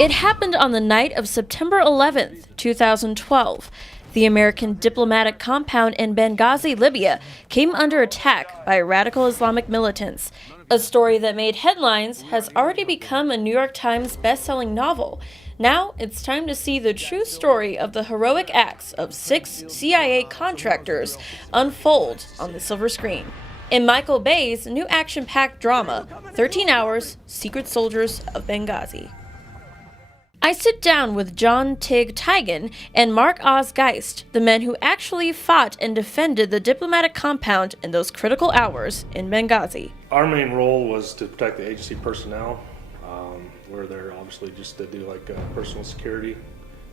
It happened on the night of September 11th, 2012. The American diplomatic compound in Benghazi, Libya, came under attack by radical Islamic militants. A story that made headlines has already become a New York Times best-selling novel. Now it's time to see the true story of the heroic acts of 6 CIA contractors unfold on the silver screen. In Michael Bay's new action-packed drama, 13 Hours, Secret Soldiers of Benghazi. I sit down with John Tigen and Mark Geist, the men who actually fought and defended the diplomatic compound in those critical hours in Benghazi. Our main role was to protect the agency personnel. We're there obviously just to do personal security,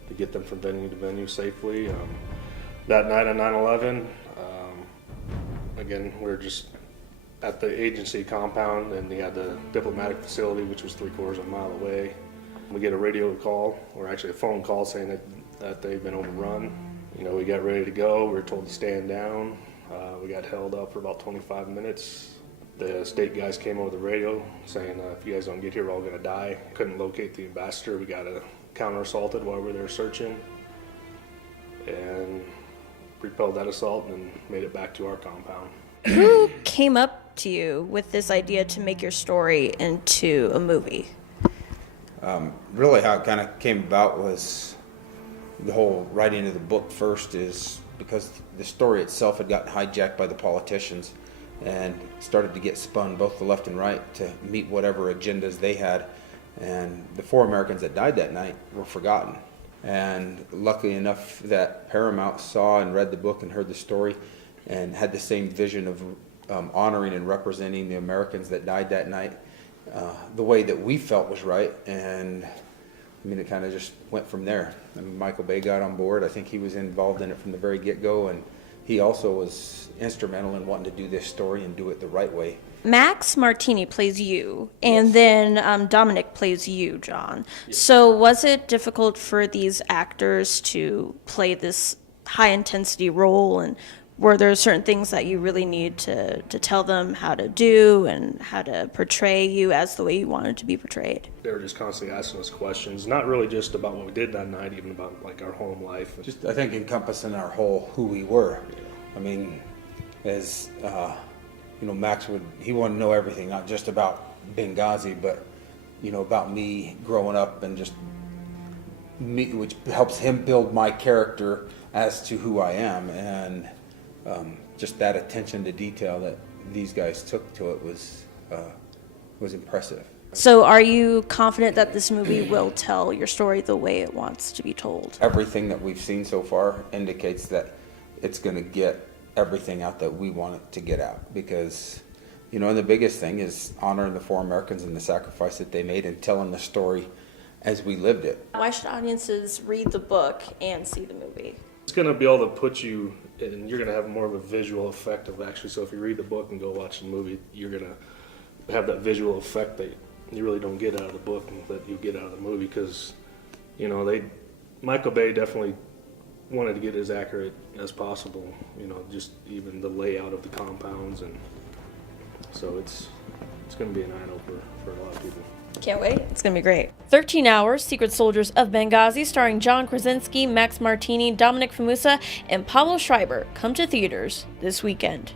to get them from venue to venue safely. That night on 9/11, again, we're just at the agency compound, and they had the diplomatic facility, which was 3/4 of a mile away. We get a radio call, or actually a phone call, saying that they've been overrun. We got ready to go. We were told to stand down. We got held up for about 25 minutes. The state guys came over the radio saying, if you guys don't get here, we're all going to die. Couldn't locate the ambassador. We got counter-assaulted while we were there searching, and repelled that assault and made it back to our compound. Who came up to you with this idea to make your story into a movie? Really how it kind of came about was the whole writing of the book first is because the story itself had gotten hijacked by the politicians and started to get spun both the left and right to meet whatever agendas they had. And the 4 Americans that died that night were forgotten. And luckily enough that Paramount saw and read the book and heard the story and had the same vision of honoring and representing the Americans that died that night the way that we felt was right. And it kind of just went from there. Michael Bay got on board. I think he was involved in it from the very get-go, and he also was instrumental in wanting to do this story and do it the right way. Max Martini plays you, and then Dominic plays you, John. Yes. So was it difficult for these actors to play this high-intensity role, and were there certain things that you really need to tell them how to do and how to portray you as the way you wanted to be portrayed? They were just constantly asking us questions, not really just about what we did that night, even about our home life. Just I think encompassing our whole who we were. As Max he wanted to know everything, not just about Benghazi, but about me growing up and just me, which helps him build my character as to who I am. And just that attention to detail that these guys took to it was impressive. So are you confident that this movie will tell your story the way it wants to be told? Everything that we've seen so far indicates that it's going to get everything out that we want it to get out, because and the biggest thing is honoring the 4 Americans and the sacrifice that they made and telling the story as we lived it. Why should audiences read the book and see the movie? It's going to be able to put you, and you're going to have more of a visual effect of actually, so if you read the book and go watch the movie, you're going to have that visual effect that you really don't get out of the book and that you get out of the movie, because, Michael Bay definitely wanted to get as accurate as possible, just even the layout of the compounds, and so it's going to be an eye-opener for a lot of people. Can't wait. It's going to be great. 13 Hours, Secret Soldiers of Benghazi, starring John Krasinski, Max Martini, Dominic Famusa, and Pablo Schreiber, come to theaters this weekend.